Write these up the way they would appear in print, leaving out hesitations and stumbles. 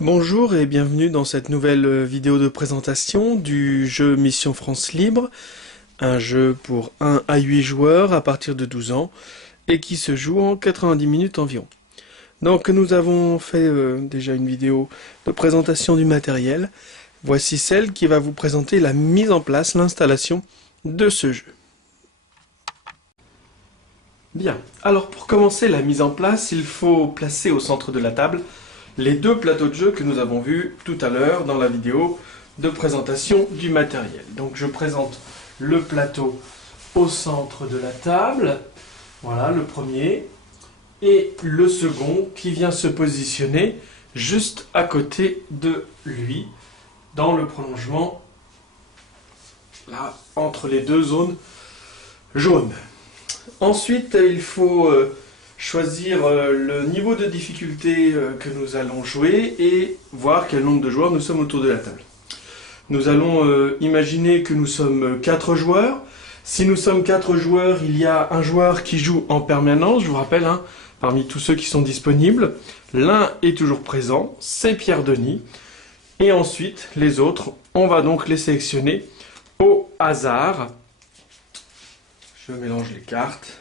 Bonjour et bienvenue dans cette nouvelle vidéo de présentation du jeu Mission France Libre, un jeu pour 1 à 8 joueurs à partir de 12 ans et qui se joue en 90 minutes environ. Donc nous avons fait déjà une vidéo de présentation du matériel. Voici celle qui va vous présenter la mise en place, l'installation de ce jeu. Bien, alors pour commencer la mise en place, il faut placer au centre de la table les deux plateaux de jeu que nous avons vus tout à l'heure dans la vidéo de présentation du matériel. Donc je présente le plateau au centre de la table, voilà le premier, et le second qui vient se positionner juste à côté de lui, dans le prolongement, là, entre les deux zones jaunes. Ensuite, il faut choisir le niveau de difficulté que nous allons jouer et voir quel nombre de joueurs nous sommes autour de la table. Nous allons imaginer que nous sommes 4 joueurs. Si nous sommes 4 joueurs, il y a un joueur qui joue en permanence, je vous rappelle, hein, parmi tous ceux qui sont disponibles. L'un est toujours présent, c'est Pierre-Denis. Et ensuite, les autres, on va donc les sélectionner au hasard. Je mélange les cartes.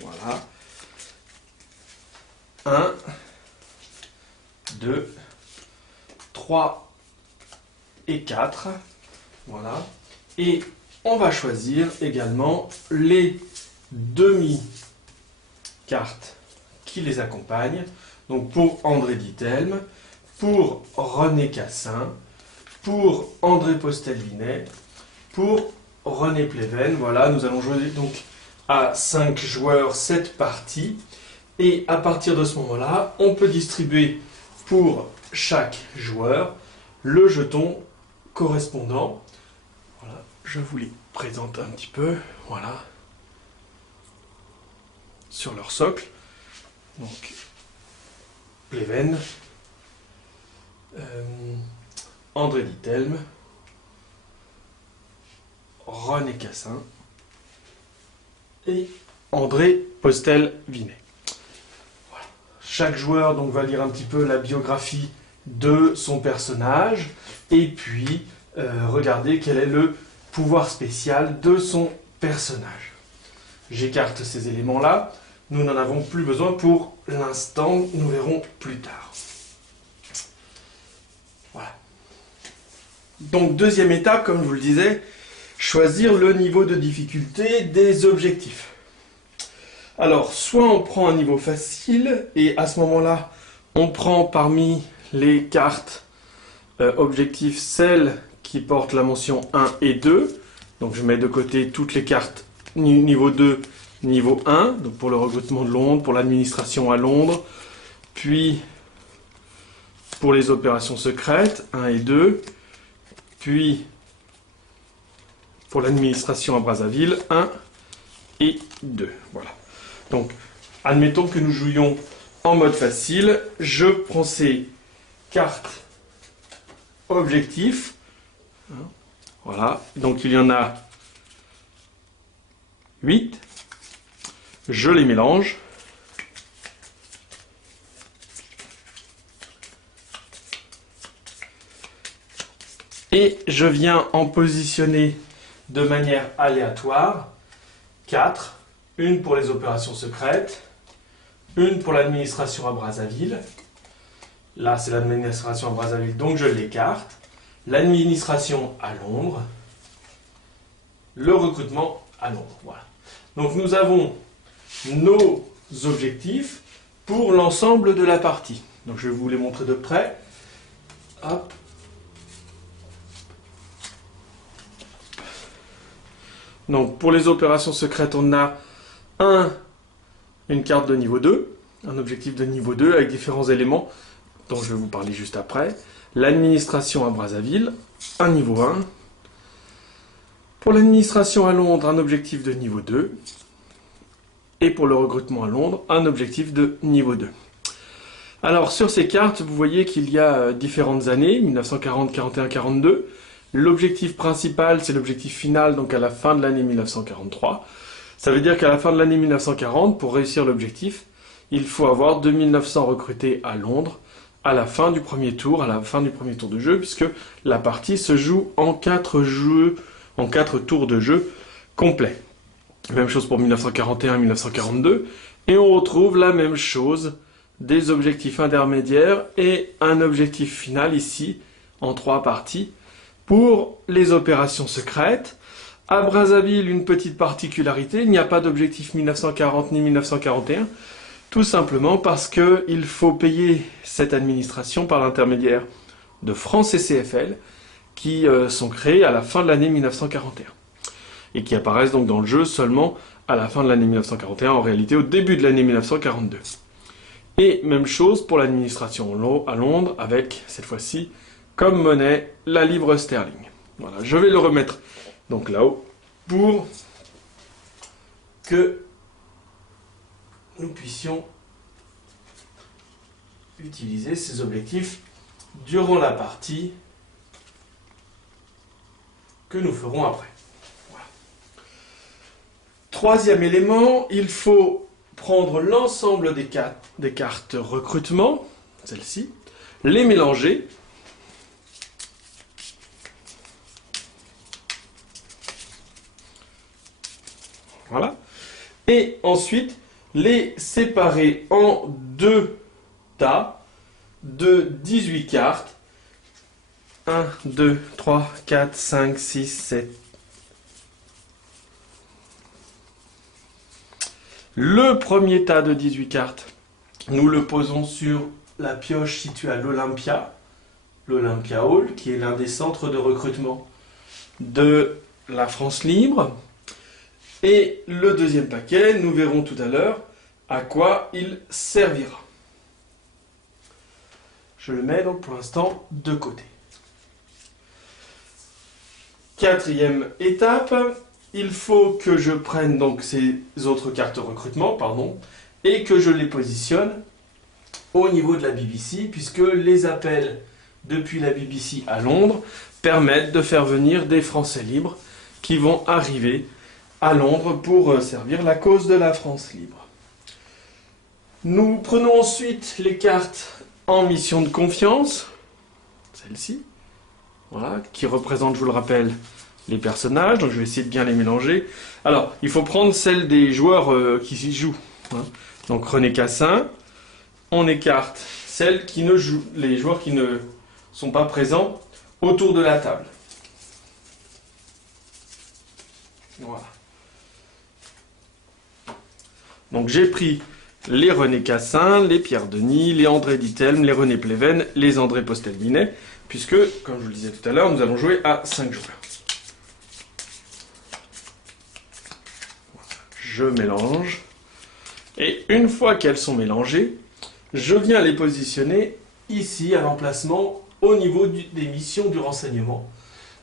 Voilà. 1, 2, 3 et 4. Voilà. Et on va choisir également les demi-cartes qui les accompagnent. Donc pour André Dittelme, pour René Cassin, pour André Postel-Vinet, pour René Pleven. Voilà, nous allons jouer donc à 5 joueurs cette partie. Et à partir de ce moment-là, on peut distribuer pour chaque joueur le jeton correspondant. Voilà, je vous les présente un petit peu. Voilà. Sur leur socle. Donc, Pleven, André Dittelme, René Cassin et André Postel-Vinet. Voilà. Chaque joueur donc va lire un petit peu la biographie de son personnage et puis regarder quel est le pouvoir spécial de son personnage. J'écarte ces éléments-là. Nous n'en avons plus besoin pour l'instant, nous verrons plus tard. Voilà. Donc deuxième étape, comme je vous le disais, choisir le niveau de difficulté des objectifs. Alors, soit on prend un niveau facile, et à ce moment-là, on prend parmi les cartes objectifs celles qui portent la mention 1 et 2. Donc je mets de côté toutes les cartes niveau 2, niveau 1, donc pour le recrutement de Londres, pour l'administration à Londres, puis pour les opérations secrètes, 1 et 2, puis pour l'administration à Brazzaville, 1 et 2. Voilà. Donc, admettons que nous jouions en mode facile. Je prends ces cartes objectifs. Voilà. Donc, il y en a 8. Je les mélange. Et je viens en positionner de manière aléatoire 4. Une pour les opérations secrètes, une pour l'administration à Brazzaville. Là, c'est l'administration à Brazzaville, donc je l'écarte. L'administration à Londres. Le recrutement à Londres. Voilà. Donc nous avons nos objectifs pour l'ensemble de la partie. Donc je vais vous les montrer de près. Hop. Donc pour les opérations secrètes, on a une carte de niveau 2, un objectif de niveau 2 avec différents éléments dont je vais vous parler juste après. L'administration à Brazzaville, un niveau 1. Pour l'administration à Londres, un objectif de niveau 2. Et pour le recrutement à Londres, un objectif de niveau 2. Alors sur ces cartes, vous voyez qu'il y a différentes années, 1940, 41, 42. L'objectif principal, c'est l'objectif final, donc à la fin de l'année 1943. Ça veut dire qu'à la fin de l'année 1940, pour réussir l'objectif, il faut avoir 2900 recrutés à Londres, à la fin du premier tour, de jeu, puisque la partie se joue en 4 tours de jeu complets. Même chose pour 1941 1942, et on retrouve la même chose, des objectifs intermédiaires et un objectif final ici, en 3 parties, pour les opérations secrètes. À Brazzaville, une petite particularité, il n'y a pas d'objectif 1940 ni 1941, tout simplement parce qu'il faut payer cette administration par l'intermédiaire de francs CCFL qui sont créés à la fin de l'année 1941 et qui apparaissent donc dans le jeu seulement à la fin de l'année 1941, en réalité au début de l'année 1942. Et même chose pour l'administration à Londres avec, cette fois-ci, comme monnaie, la livre sterling. Voilà, je vais le remettre donc là-haut pour que nous puissions utiliser ces objectifs durant la partie que nous ferons après. Voilà. Troisième élément, il faut prendre l'ensemble des cartes recrutement, celles-ci, les mélanger, voilà, et ensuite les séparer en 2 tas de 18 cartes. 1, 2, 3, 4, 5, 6, 7. Le premier tas de 18 cartes, nous le posons sur la pioche située à l'Olympia Hall, qui est l'un des centres de recrutement de la France libre. Et le deuxième paquet, nous verrons tout à l'heure à quoi il servira. Je le mets donc pour l'instant de côté. Quatrième étape, il faut que je prenne donc ces autres cartes recrutement, et que je les positionne au niveau de la BBC, puisque les appels depuis la BBC à Londres permettent de faire venir des Français libres qui vont arriver à Londres pour servir la cause de la France libre. Nous prenons ensuite les cartes en mission de confiance, celle-ci, voilà, qui représente, je vous le rappelle, les personnages, donc je vais essayer de bien les mélanger. Alors, il faut prendre celle des joueurs qui s'y jouent. Hein. Donc René Cassin, on écarte celles qui ne jouent, les joueurs qui ne sont pas présents autour de la table. Voilà. Donc j'ai pris les René Cassin, les Pierre Denis, les André Dittelme, les René Pleven, les André Postel-Binet, puisque, comme je vous le disais tout à l'heure, nous allons jouer à 5 joueurs. Je mélange, et une fois qu'elles sont mélangées, je viens les positionner ici à l'emplacement au niveau des missions du renseignement.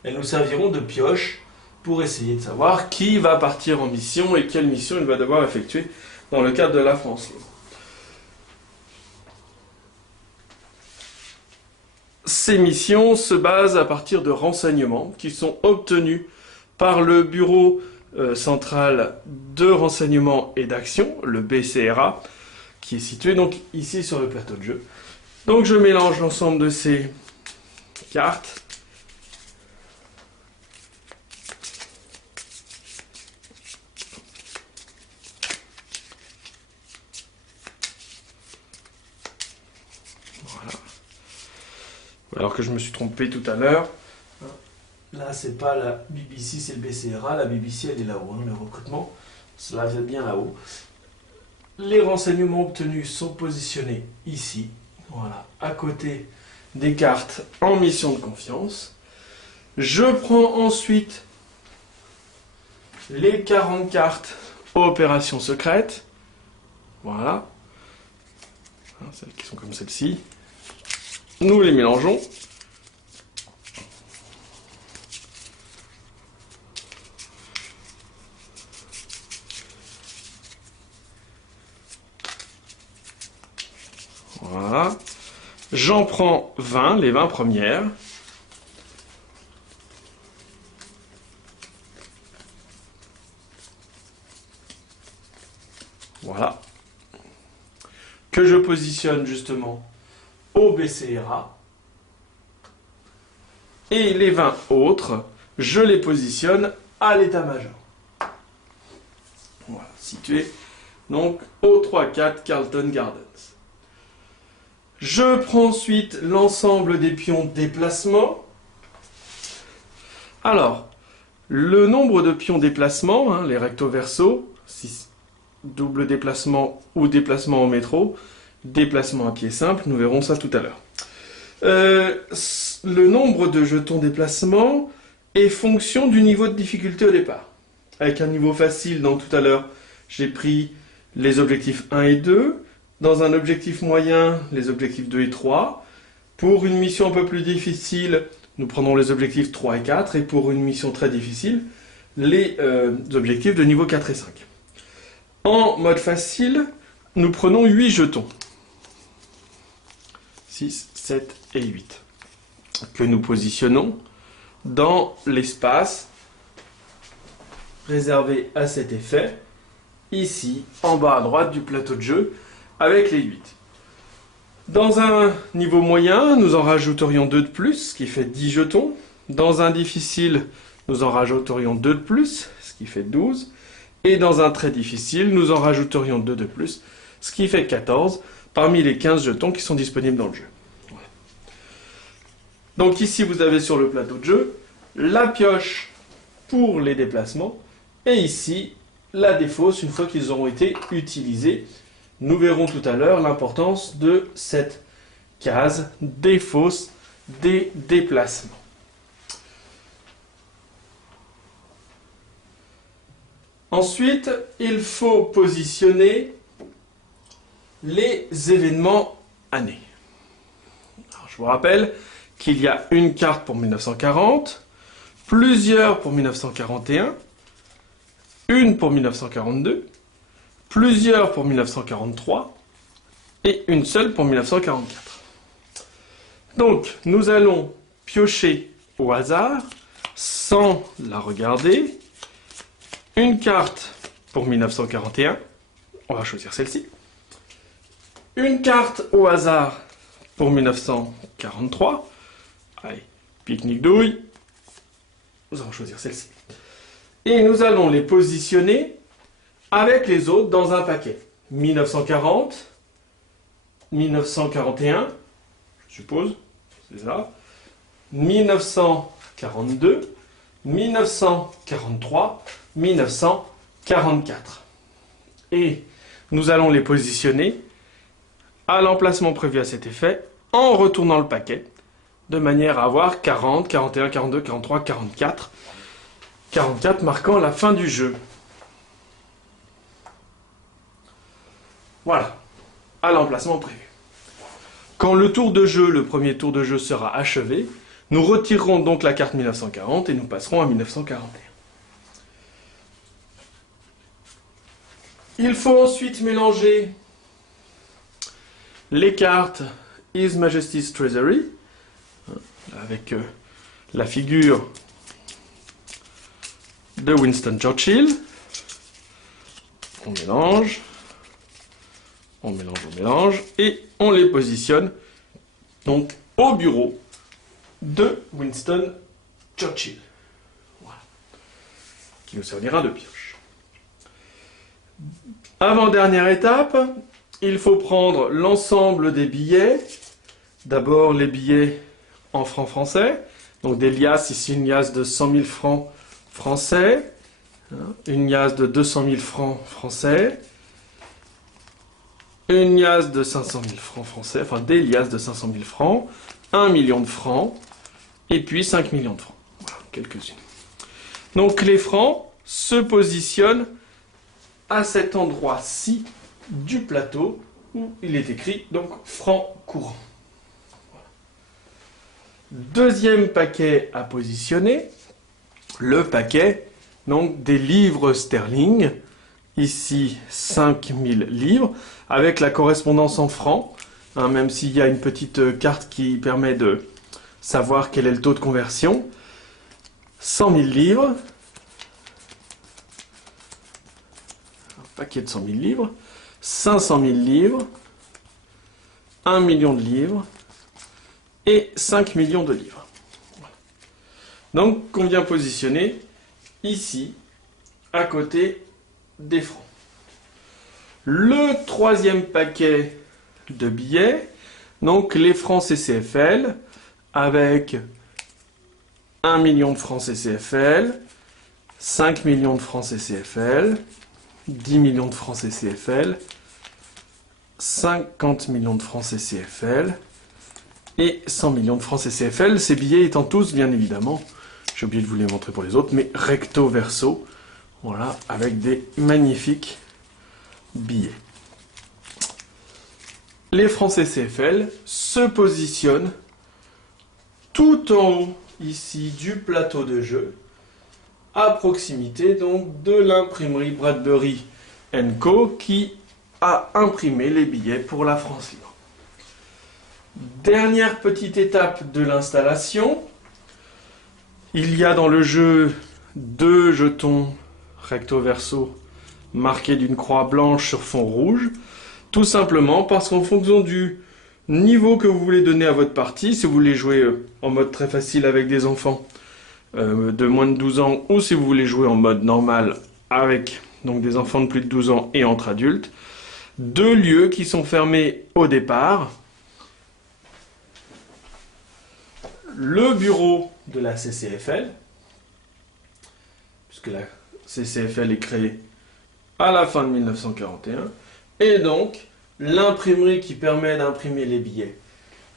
Elles nous serviront de pioche pour essayer de savoir qui va partir en mission et quelle mission il va devoir effectuer dans le cadre de la France libre. Ces missions se basent à partir de renseignements qui sont obtenus par le Bureau central de renseignement et d'action, le BCRA, qui est situé donc ici sur le plateau de jeu. Donc je mélange l'ensemble de ces cartes. Voilà. Alors que je me suis trompé tout à l'heure. Là, c'est pas la BBC, c'est le BCRA. La BBC, elle est là-haut, hein, le recrutement. Cela vient bien là-haut. Les renseignements obtenus sont positionnés ici, voilà, à côté des cartes en mission de confiance. Je prends ensuite les 40 cartes opérations secrètes. Voilà. Celles qui sont comme celle-ci. Nous les mélangeons. Voilà. J'en prends 20, les 20 premières. Voilà. Que je positionne justement au BCRA. Et les 20 autres, je les positionne à l'état-major. Voilà, situé donc au 3-4 Carlton Gardens. Je prends ensuite l'ensemble des pions déplacement. Alors, le nombre de pions déplacement, les recto verso, double déplacement ou déplacement en métro, déplacement à pied simple, nous verrons ça tout à l'heure. Le nombre de jetons déplacement est fonction du niveau de difficulté au départ. Avec un niveau facile, donc tout à l'heure, j'ai pris les objectifs 1 et 2. Dans un objectif moyen, les objectifs 2 et 3. Pour une mission un peu plus difficile, nous prenons les objectifs 3 et 4. Et pour une mission très difficile, les objectifs de niveau 4 et 5. En mode facile, nous prenons 8 jetons. 6, 7 et 8. Que nous positionnons dans l'espace réservé à cet effet, ici, en bas à droite du plateau de jeu, avec les 8. Dans un niveau moyen, nous en rajouterions 2 de plus, ce qui fait 10 jetons. Dans un difficile, nous en rajouterions 2 de plus, ce qui fait 12. Et dans un très difficile, nous en rajouterions 2 de plus, ce qui fait 14, parmi les 15 jetons qui sont disponibles dans le jeu. Voilà. Donc ici, vous avez sur le plateau de jeu la pioche pour les déplacements, et ici, la défausse une fois qu'ils auront été utilisés. Nous verrons tout à l'heure l'importance de cette case défausse des déplacements. Ensuite, il faut positionner les événements annés. Alors, je vous rappelle qu'il y a une carte pour 1940, plusieurs pour 1941, une pour 1942, plusieurs pour 1943 et une seule pour 1944. Donc, nous allons piocher au hasard, sans la regarder, une carte pour 1941, on va choisir celle-ci, une carte au hasard pour 1943, allez, pique-nique douille, nous allons choisir celle-ci. Et nous allons les positionner avec les autres dans un paquet. 1940, 1941, je suppose, c'est ça, 1942, 1943, 1944. Et nous allons les positionner à l'emplacement prévu à cet effet en retournant le paquet, de manière à avoir 40, 41, 42, 43, 44. 44 marquant la fin du jeu. Voilà, à l'emplacement prévu. Quand le tour de jeu, le premier tour de jeu sera achevé, nous retirerons donc la carte 1940 et nous passerons à 1941. Il faut ensuite mélanger les cartes His Majesty's Treasury, avec la figure de Winston Churchill. On mélange, on mélange, on mélange, et on les positionne donc au bureau de Winston Churchill. Voilà. Qui nous servira de pioche. Avant-dernière étape, il faut prendre l'ensemble des billets. D'abord les billets en francs français, donc des liasses, ici une liasse de 100 000 francs français, une liasse de 200 000 francs français, une liasse de 500 000 francs français, enfin des liasses de 500 000 francs, 1 million de francs, et puis 5 millions de francs. Voilà, quelques-unes. Donc les francs se positionnent à cet endroit-ci du plateau où il est écrit donc francs courants. Voilà. Deuxième paquet à positionner, le paquet donc des livres sterling, ici 5000 livres, avec la correspondance en francs, même s'il y a une petite carte qui permet de savoir quel est le taux de conversion. 100 000 livres, un paquet de 100 000 livres, 500 000 livres, 1 million de livres, et 5 millions de livres. Donc, qu'on vient positionner ici, à côté des francs. Le troisième paquet de billets, donc les francs CCFL, avec 1 million de francs CCFL, 5 millions de francs CCFL, 10 millions de francs CCFL, 50 millions de francs CCFL et 100 millions de francs CCFL. Ces billets étant tous, bien évidemment, j'ai oublié de vous les montrer pour les autres, mais recto verso, voilà, avec des magnifiques billets. Les francs CCFL se positionnent tout en haut, ici, du plateau de jeu, à proximité donc de l'imprimerie Bradbury Co. qui a imprimé les billets pour la France libre. Dernière petite étape de l'installation. Il y a dans le jeu 2 jetons recto verso marqués d'une croix blanche sur fond rouge. Tout simplement parce qu'en fonction du niveau que vous voulez donner à votre partie, si vous voulez jouer en mode très facile avec des enfants de moins de 12 ans, ou si vous voulez jouer en mode normal avec donc des enfants de plus de 12 ans et entre adultes, 2 lieux qui sont fermés au départ. Le bureau de la CCFL, puisque la CCFL est créée à la fin de 1941, et donc l'imprimerie qui permet d'imprimer les billets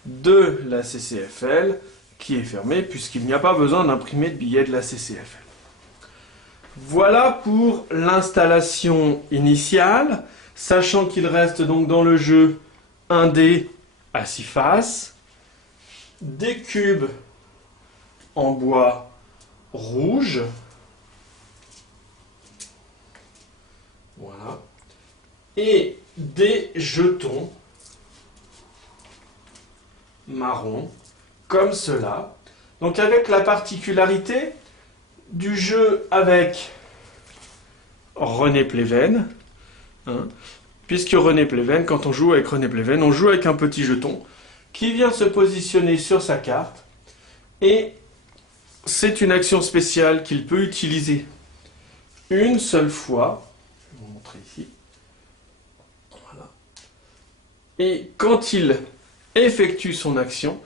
de la CCFL, qui est fermée puisqu'il n'y a pas besoin d'imprimer de billets de la CCFL. Voilà pour l'installation initiale, sachant qu'il reste donc dans le jeu un dé à 6 faces, des cubes en bois rouge, voilà, et des jetons marron comme cela. Donc avec la particularité du jeu avec René Pleven, hein, puisque René Pleven, quand on joue avec René Pleven, on joue avec un petit jeton qui vient se positionner sur sa carte, et c'est une action spéciale qu'il peut utiliser une seule fois. Je vais vous montrer ici. Voilà. Et quand il effectue son action,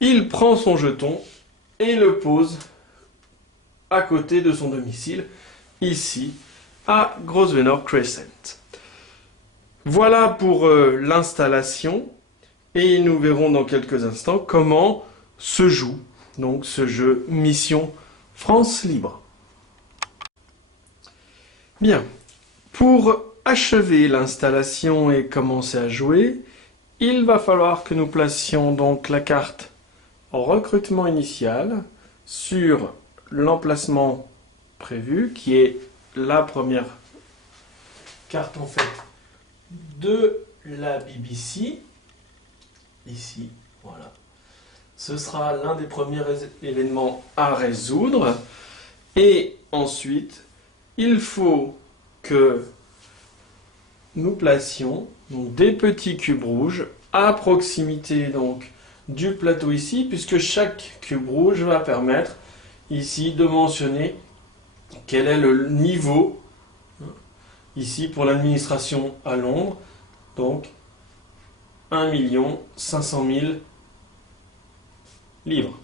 il prend son jeton et le pose à côté de son domicile, ici, à Grosvenor Crescent. Voilà pour l'installation, et nous verrons dans quelques instants comment se joue donc ce jeu Mission France Libre. Bien, pour achever l'installation et commencer à jouer, il va falloir que nous placions donc la carte en recrutement initial sur l'emplacement prévu, qui est la première carte en fait de la BBC, ici, voilà. Ce sera l'un des premiers événements à résoudre, et ensuite il faut que nous placions donc des petits cubes rouges à proximité donc du plateau ici, puisque chaque cube rouge va permettre ici de mentionner quel est le niveau ici pour l'administration à Londres, donc 1 500 000 livres.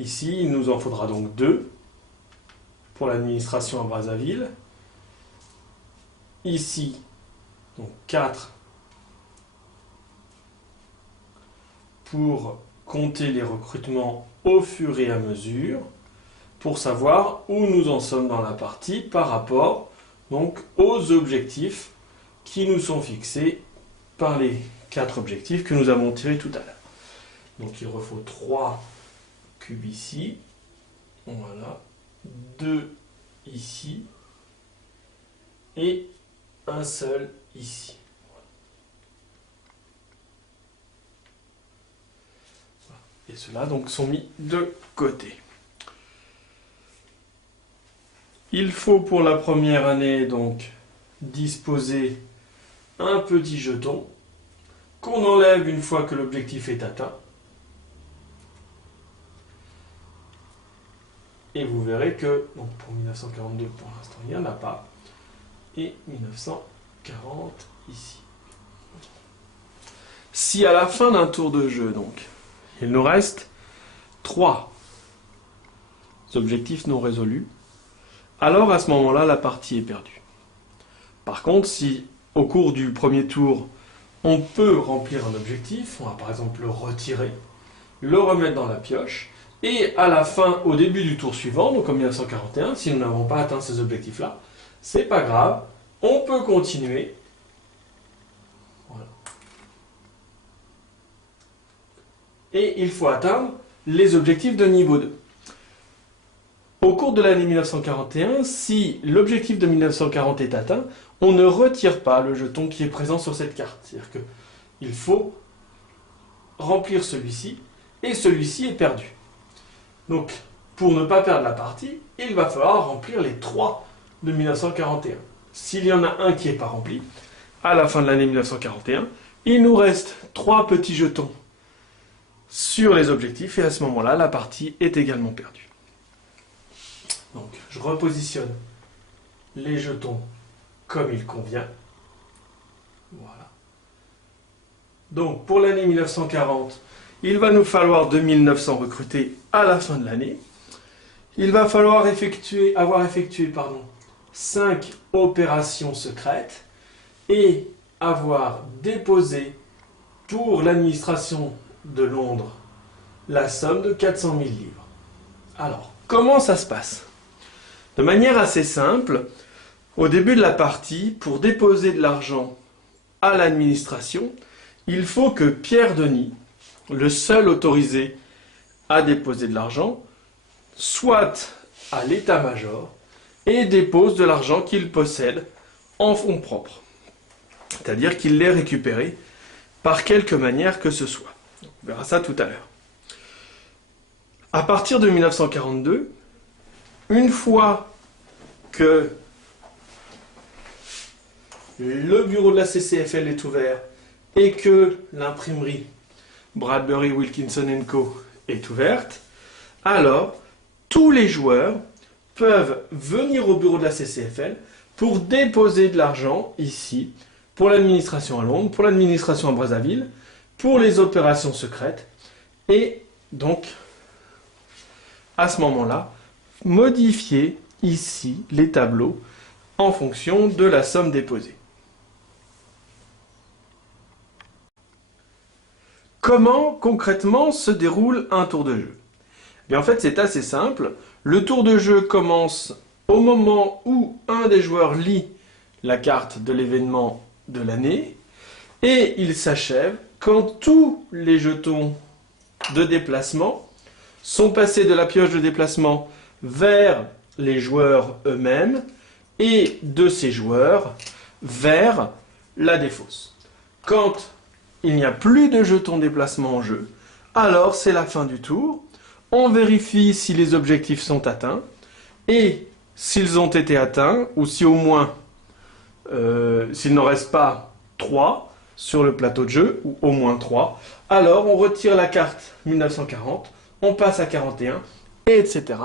Ici, il nous en faudra donc 2 pour l'administration à Brazzaville. Ici, donc 4 pour compter les recrutements au fur et à mesure, pour savoir où nous en sommes dans la partie par rapport donc aux objectifs qui nous sont fixés par les 4 objectifs que nous avons tirés tout à l'heure. Donc il refaut 3 cubes ici, voilà, 2 ici et un seul ici. Et ceux-là donc sont mis de côté. Il faut pour la première année donc disposer un petit jeton qu'on enlève une fois que l'objectif est atteint. Et vous verrez que, donc pour 1942, pour l'instant, il n'y en a pas. Et 1940 ici. Si à la fin d'un tour de jeu, donc, il nous reste 3 objectifs non résolus, alors à ce moment-là, la partie est perdue. Par contre, si au cours du premier tour, on peut remplir un objectif, on va par exemple le retirer, le remettre dans la pioche, et à la fin, au début du tour suivant, donc en 1941, si nous n'avons pas atteint ces objectifs-là, c'est pas grave, on peut continuer. Voilà. Et il faut atteindre les objectifs de niveau 2. Au cours de l'année 1941, si l'objectif de 1940 est atteint, on ne retire pas le jeton qui est présent sur cette carte. C'est-à-dire qu'il faut remplir celui-ci, et celui-ci est perdu. Donc, pour ne pas perdre la partie, il va falloir remplir les 3 de 1941. S'il y en a un qui n'est pas rempli, à la fin de l'année 1941, il nous reste 3 petits jetons sur les objectifs, et à ce moment-là, la partie est également perdue. Donc, je repositionne les jetons comme il convient. Voilà. Donc, pour l'année 1940, il va nous falloir 2900 recrutés à la fin de l'année. Il va falloir avoir effectué 5 opérations secrètes et avoir déposé pour l'administration de Londres la somme de 400 000 livres. Alors, comment ça se passe? De manière assez simple, au début de la partie, pour déposer de l'argent à l'administration, il faut que Pierre Denis, le seul autorisé à déposer de l'argent, soit à l'état-major et dépose de l'argent qu'il possède en fonds propres. C'est-à-dire qu'il l'ait récupéré par quelque manière que ce soit. On verra ça tout à l'heure. À partir de 1942, une fois que le bureau de la CCFL est ouvert et que l'imprimerie Bradbury Wilkinson & Co est ouverte, alors tous les joueurs peuvent venir au bureau de la CCFL pour déposer de l'argent ici, pour l'administration à Londres, pour l'administration à Brazzaville, pour les opérations secrètes, et donc, à ce moment-là, modifier ici les tableaux en fonction de la somme déposée. Comment concrètement se déroule un tour de jeu? Eh bien, en fait, c'est assez simple. Le tour de jeu commence au moment où un des joueurs lit la carte de l'événement de l'année et il s'achève quand tous les jetons de déplacement sont passés de la pioche de déplacement vers les joueurs eux-mêmes et de ces joueurs vers la défausse. Quand il n'y a plus de jetons déplacement en jeu, alors c'est la fin du tour. On vérifie si les objectifs sont atteints et s'ils ont été atteints ou si au moins s'il n'en reste pas 3 sur le plateau de jeu ou au moins 3, alors on retire la carte 1940, on passe à 41 et etc.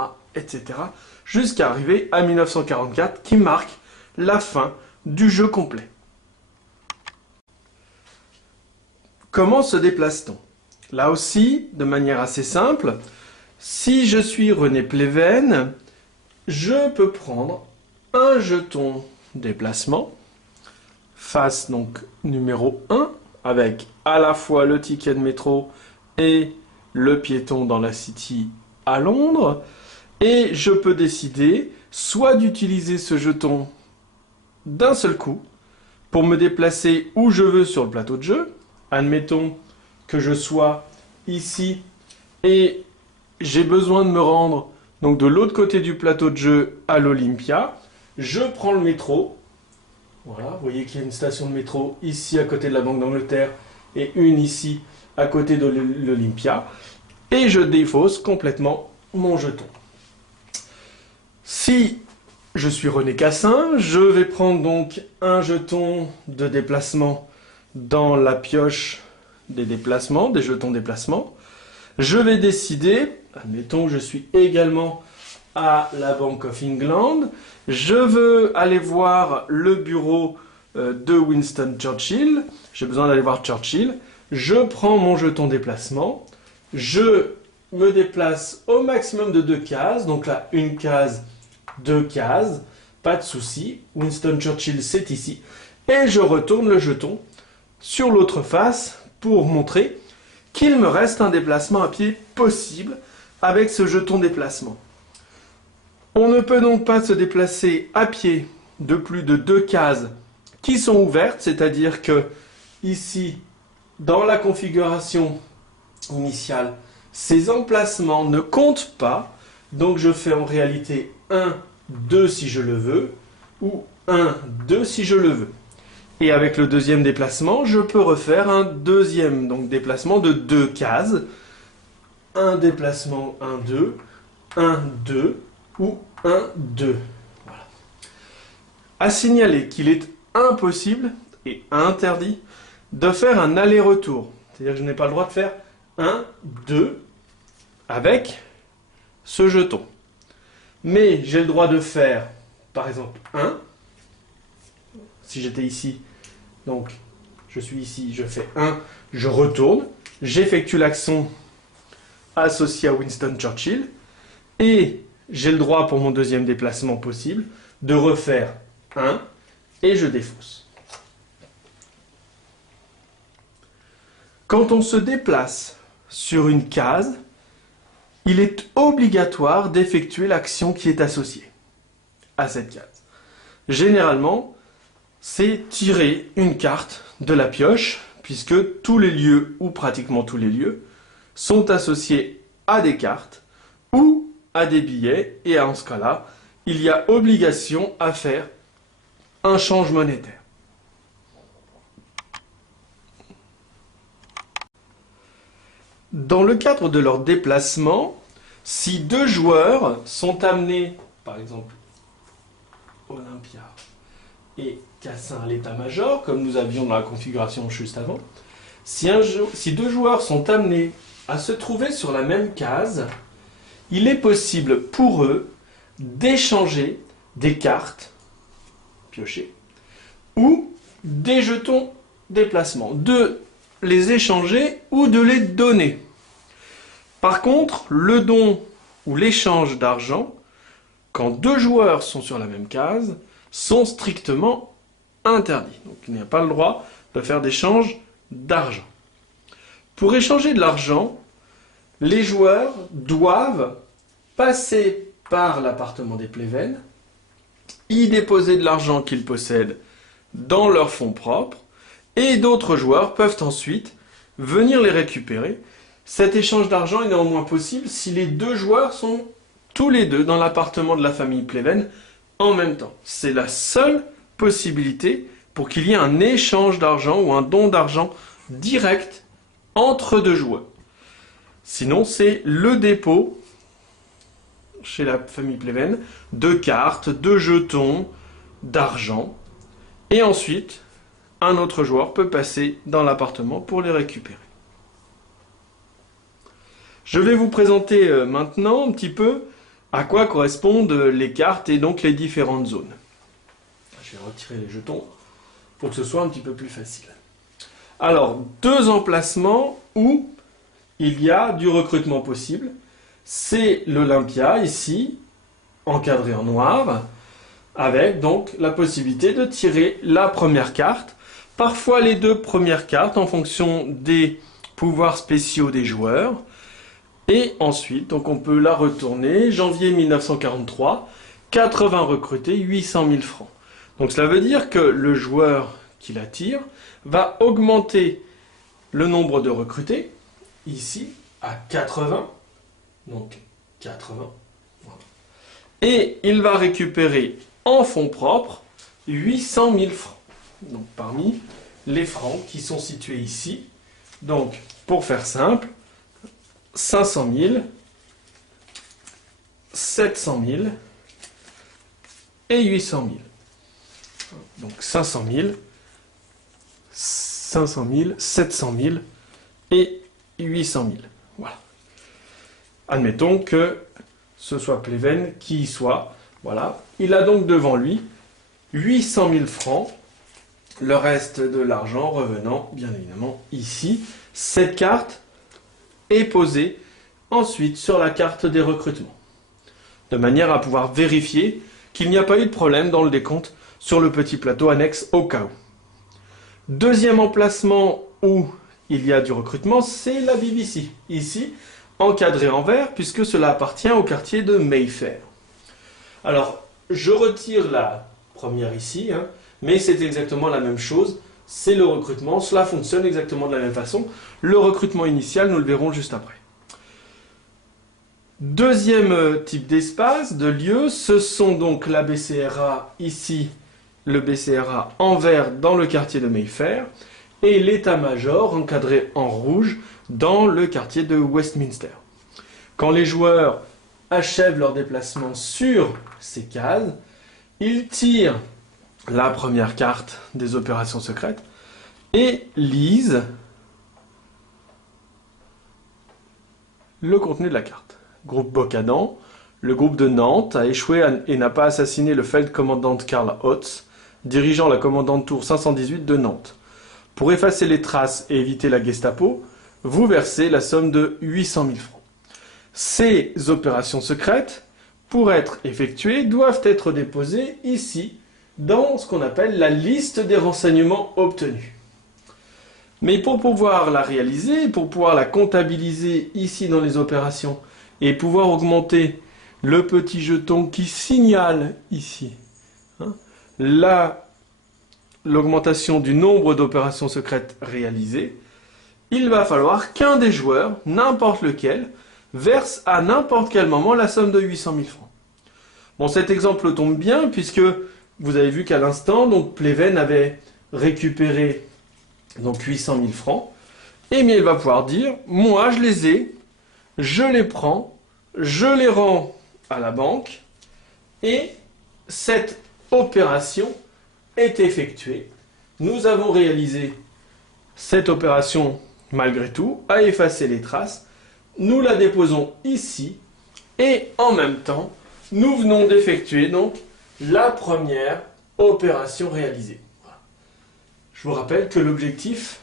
jusqu'à arriver à 1944 qui marque la fin du jeu complet. Comment se déplace-t-on? Là aussi, de manière assez simple, si je suis René Pleven, je peux prendre un jeton déplacement, face donc numéro 1, avec à la fois le ticket de métro et le piéton dans la City à Londres, et je peux décider soit d'utiliser ce jeton d'un seul coup pour me déplacer où je veux sur le plateau de jeu. Admettons que je sois ici et j'ai besoin de me rendre donc de l'autre côté du plateau de jeu à l'Olympia. Je prends le métro. Voilà, vous voyez qu'il y a une station de métro ici à côté de la Banque d'Angleterre et une ici à côté de l'Olympia. Et je défausse complètement mon jeton. Si je suis René Cassin, je vais prendre donc un jeton de déplacement dans la pioche des déplacements, des jetons déplacement. Je vais décider, admettons que je suis également à la Bank of England, je veux aller voir le bureau de Winston Churchill, j'ai besoin d'aller voir Churchill, je prends mon jeton déplacement, je me déplace au maximum de 2 cases, donc là, une case, 2 cases, pas de souci, Winston Churchill c'est ici, et je retourne le jeton sur l'autre face pour montrer qu'il me reste un déplacement à pied possible avec ce jeton déplacement. On ne peut donc pas se déplacer à pied de plus de 2 cases qui sont ouvertes, c'est-à-dire que ici, dans la configuration initiale, ces emplacements ne comptent pas, donc je fais en réalité 1, 2 si je le veux, ou 1, 2 si je le veux. Et avec le deuxième déplacement, je peux refaire un deuxième déplacement de 2 cases. Un déplacement 1, 2, 1, 2 ou 1, 2. Voilà. À signaler qu'il est impossible et interdit de faire un aller-retour. C'est-à-dire que je n'ai pas le droit de faire 1, 2 avec ce jeton. Mais j'ai le droit de faire, par exemple, 1. Si j'étais ici, donc je suis ici, je fais 1, je retourne, j'effectue l'action associée à Winston Churchill, et j'ai le droit pour mon deuxième déplacement possible de refaire 1, et je défausse. Quand on se déplace sur une case, il est obligatoire d'effectuer l'action qui est associée à cette case. Généralement, c'est tirer une carte de la pioche, puisque tous les lieux, ou pratiquement tous les lieux, sont associés à des cartes ou à des billets, et en ce cas-là, il y a obligation à faire un change monétaire. Dans le cadre de leur déplacement, si 2 joueurs sont amenés, par exemple, Olympia et Cassin à l'état-major, comme nous avions dans la configuration juste avant, si 2 joueurs sont amenés à se trouver sur la même case, il est possible pour eux d'échanger des cartes piochées ou des jetons déplacement, de les échanger ou de les donner. Par contre, le don ou l'échange d'argent, quand 2 joueurs sont sur la même case, sont strictement interdits. Donc il n'y a pas le droit de faire d'échange d'argent. Pour échanger de l'argent, les joueurs doivent passer par l'appartement des Pleven, y déposer de l'argent qu'ils possèdent dans leurs fonds propres, et d'autres joueurs peuvent ensuite venir les récupérer. Cet échange d'argent est néanmoins possible si les 2 joueurs sont tous les 2 dans l'appartement de la famille Pleven en même temps. C'est la seule possibilité pour qu'il y ait un échange d'argent ou un don d'argent direct entre 2 joueurs. Sinon, c'est le dépôt chez la famille Pleven de cartes, de jetons, d'argent. Et ensuite, un autre joueur peut passer dans l'appartement pour les récupérer. Je vais vous présenter maintenant un petit peu à quoi correspondent les cartes et donc les différentes zones. Je vais retirer les jetons pour que ce soit un petit peu plus facile. Alors, 2 emplacements où il y a du recrutement possible. C'est l'Olympia, ici, encadré en noir, avec donc la possibilité de tirer la première carte, parfois les 2 premières cartes en fonction des pouvoirs spéciaux des joueurs. Et ensuite, donc on peut la retourner, janvier 1943, 80 recrutés, 800 000 francs. Donc cela veut dire que le joueur qui la tire va augmenter le nombre de recrutés, ici, à 80, donc 80, voilà. Et il va récupérer en fonds propres 800 000 francs. Donc parmi les francs qui sont situés ici. Donc, pour faire simple, 500 000, 700 000 et 800 000. Donc 500 000, 700 000 et 800 000. Voilà. Admettons que ce soit Pleven qui y soit. Voilà. Il a donc devant lui 800 000 francs, le reste de l'argent revenant bien évidemment ici. Cette carte est posée ensuite sur la carte des recrutements, de manière à pouvoir vérifier qu'il n'y a pas eu de problème dans le décompte sur le petit plateau annexe au cas où. Deuxième emplacement où il y a du recrutement, c'est la BBC, ici, encadré en vert, puisque cela appartient au quartier de Mayfair. Alors, je retire la première ici, mais c'est exactement la même chose, c'est le recrutement, cela fonctionne exactement de la même façon. Le recrutement initial, nous le verrons juste après. Deuxième type d'espace, de lieu, ce sont donc la BCRA ici, le BCRA en vert dans le quartier de Mayfair, et l'état-major encadré en rouge dans le quartier de Westminster. Quand les joueurs achèvent leur déplacement sur ces cases, ils tirent la première carte des opérations secrètes et lisent le contenu de la carte. Groupe Boccadan, le groupe de Nantes a échoué et n'a pas assassiné le Feldcommandant Karl Hotz, dirigeant la commandante tour 518 de Nantes. Pour effacer les traces et éviter la Gestapo, vous versez la somme de 800 000 francs. Ces opérations secrètes, pour être effectuées, doivent être déposées ici, dans ce qu'on appelle la liste des renseignements obtenus. Mais pour pouvoir la réaliser, pour pouvoir la comptabiliser ici dans les opérations, et pouvoir augmenter le petit jeton qui signale ici l'augmentation du nombre d'opérations secrètes réalisées, il va falloir qu'un des joueurs, n'importe lequel, verse à n'importe quel moment la somme de 800 000 francs. Bon, cet exemple tombe bien puisque vous avez vu qu'à l'instant, donc Pleven avait récupéré donc 800 000 francs, et bien il va pouvoir dire, moi je les ai, je les prends, je les rends à la banque, et cette opération est effectuée. Nous avons réalisé cette opération malgré tout, à effacer les traces. Nous la déposons ici, et en même temps, nous venons d'effectuer donc la première opération réalisée. Voilà. Je vous rappelle que l'objectif,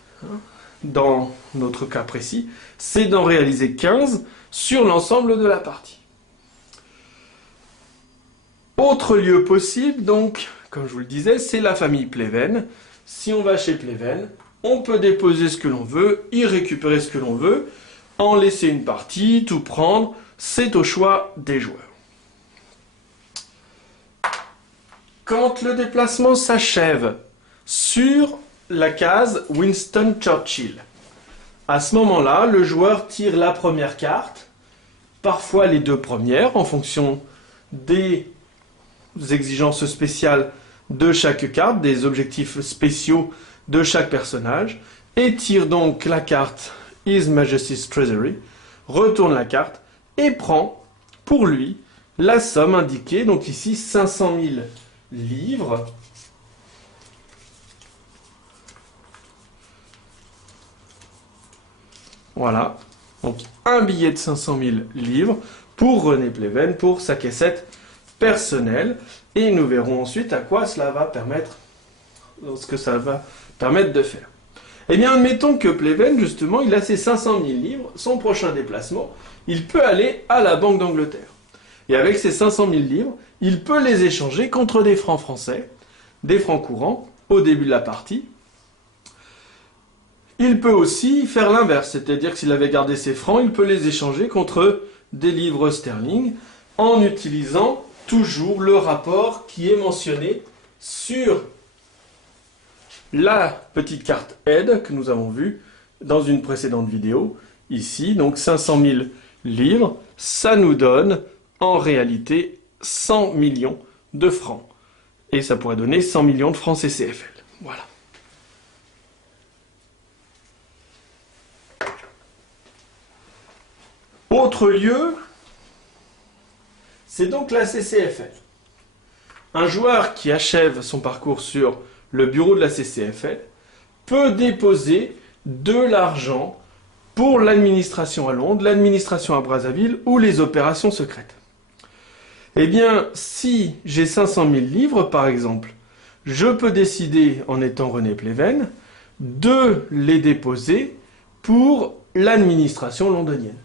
dans notre cas précis, c'est d'en réaliser 15 sur l'ensemble de la partie. Autre lieu possible, donc, comme je vous le disais, c'est la famille Pleven. Si on va chez Pleven, on peut déposer ce que l'on veut, y récupérer ce que l'on veut, en laisser une partie, tout prendre, c'est au choix des joueurs. Quand le déplacement s'achève sur la case Winston Churchill, à ce moment-là, le joueur tire la première carte, parfois les deux premières, en fonction des exigences spéciales de chaque carte, des objectifs spéciaux de chaque personnage, et tire donc la carte His Majesty's Treasury, retourne la carte et prend pour lui la somme indiquée, donc ici 500 000 livres. Voilà, donc un billet de 500 000 livres pour René Pleven, pour sa caissette personnelle, et nous verrons ensuite à quoi cela va permettre, ce que ça va permettre de faire. Eh bien, admettons que Pleven, justement, il a ses 500 000 livres, son prochain déplacement, il peut aller à la Banque d'Angleterre. Et avec ces 500 000 livres, il peut les échanger contre des francs français, des francs courants, au début de la partie. Il peut aussi faire l'inverse, c'est-à-dire que s'il avait gardé ses francs, il peut les échanger contre des livres sterling, en utilisant toujours le rapport qui est mentionné sur la petite carte aide que nous avons vue dans une précédente vidéo. Ici, donc 500 000 livres, ça nous donne en réalité 100 millions de francs. Et ça pourrait donner 100 millions de francs CCFL. Voilà. Autre lieu, c'est donc la CCFL. Un joueur qui achève son parcours sur le bureau de la CCFL peut déposer de l'argent pour l'administration à Londres, l'administration à Brazzaville ou les opérations secrètes. Eh bien, si j'ai 500 000 livres, par exemple, je peux décider, en étant René Pleven, de les déposer pour l'administration londonienne.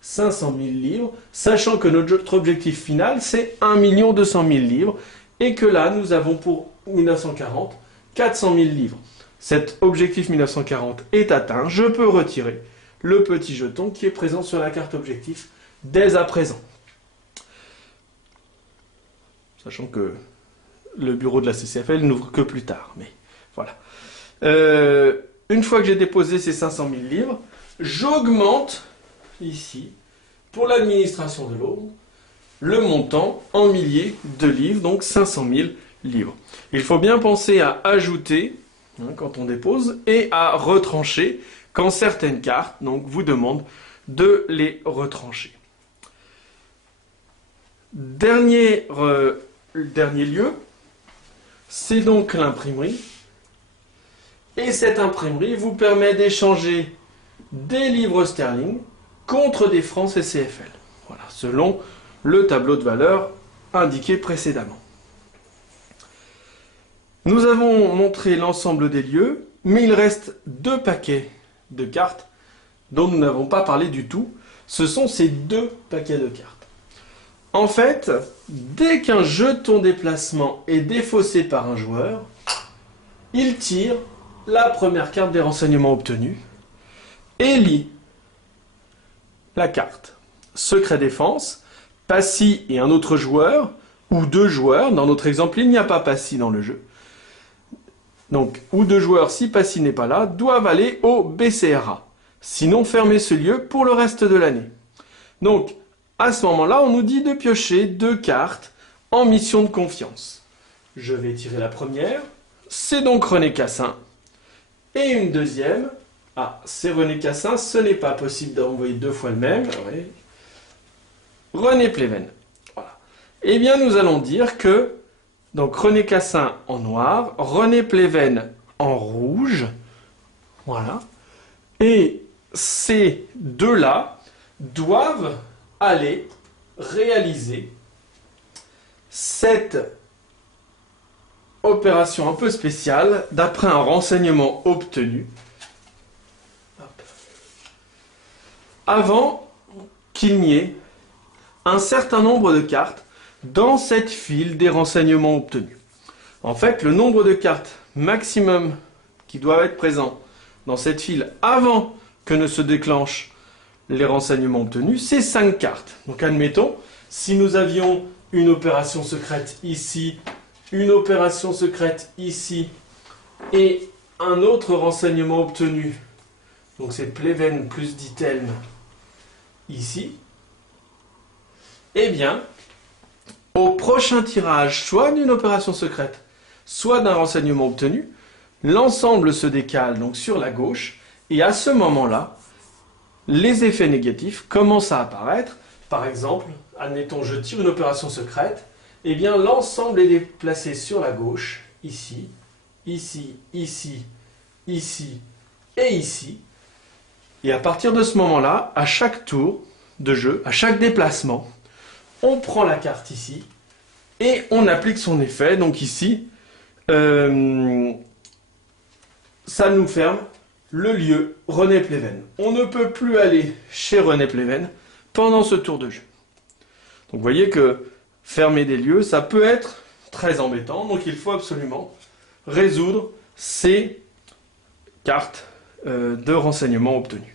500 000 livres, sachant que notre objectif final, c'est 1 200 000 livres, et que là, nous avons pour 1940, 400 000 livres. Cet objectif 1940 est atteint, je peux retirer le petit jeton qui est présent sur la carte objectif dès à présent. Sachant que le bureau de la CCFL n'ouvre que plus tard, mais voilà. Une fois que j'ai déposé ces 500 000 livres, j'augmente ici, pour l'administration de Londres, le montant en milliers de livres, donc 500 000 livres. Il faut bien penser à ajouter, quand on dépose, et à retrancher quand certaines cartes vous demandent de les retrancher. Dernier lieu, c'est donc l'imprimerie. Et cette imprimerie vous permet d'échanger des livres sterling contre des francs CCFL. Voilà, selon le tableau de valeur indiqué précédemment. Nous avons montré l'ensemble des lieux, mais il reste 2 paquets de cartes dont nous n'avons pas parlé du tout. Ce sont ces 2 paquets de cartes. En fait, dès qu'un jeton déplacement est défaussé par un joueur, il tire la première carte des renseignements obtenus et lit la carte secret défense, Passy et un autre joueur, ou 2 joueurs. Dans notre exemple, il n'y a pas Passy dans le jeu. Donc, ou 2 joueurs, si Passy n'est pas là, doivent aller au BCRA. Sinon, fermer ce lieu pour le reste de l'année. Donc, à ce moment-là, on nous dit de piocher 2 cartes en mission de confiance. Je vais tirer la première. C'est donc René Cassin. Et une deuxième. Ah, c'est René Cassin. Ce n'est pas possible d'envoyer 2 fois le même. Oui. René Pleven. Voilà. Eh bien, nous allons dire que donc René Cassin en noir, René Pleven en rouge. Voilà. Et ces 2-là doivent aller réaliser cette opération un peu spéciale d'après un renseignement obtenu avant qu'il n'y ait un certain nombre de cartes dans cette file des renseignements obtenus. En fait, le nombre de cartes maximum qui doivent être présents dans cette file avant que ne se déclenchent les renseignements obtenus, c'est 5 cartes. Donc admettons, si nous avions une opération secrète ici, une opération secrète ici, et un autre renseignement obtenu, donc c'est Pleven plus Ditelme ici, eh bien, au prochain tirage, soit d'une opération secrète, soit d'un renseignement obtenu, l'ensemble se décale donc sur la gauche, et à ce moment-là, les effets négatifs commencent à apparaître. Par exemple, admettons, je tire une opération secrète, eh bien l'ensemble est déplacé sur la gauche, ici, ici, ici, ici et ici. Et à partir de ce moment-là, à chaque tour de jeu, à chaque déplacement, on prend la carte ici et on applique son effet. Donc ici, ça nous ferme le lieu René Pleven. On ne peut plus aller chez René Pleven pendant ce tour de jeu. Donc vous voyez que fermer des lieux, ça peut être très embêtant. Donc il faut absolument résoudre ces cartes de renseignements obtenus.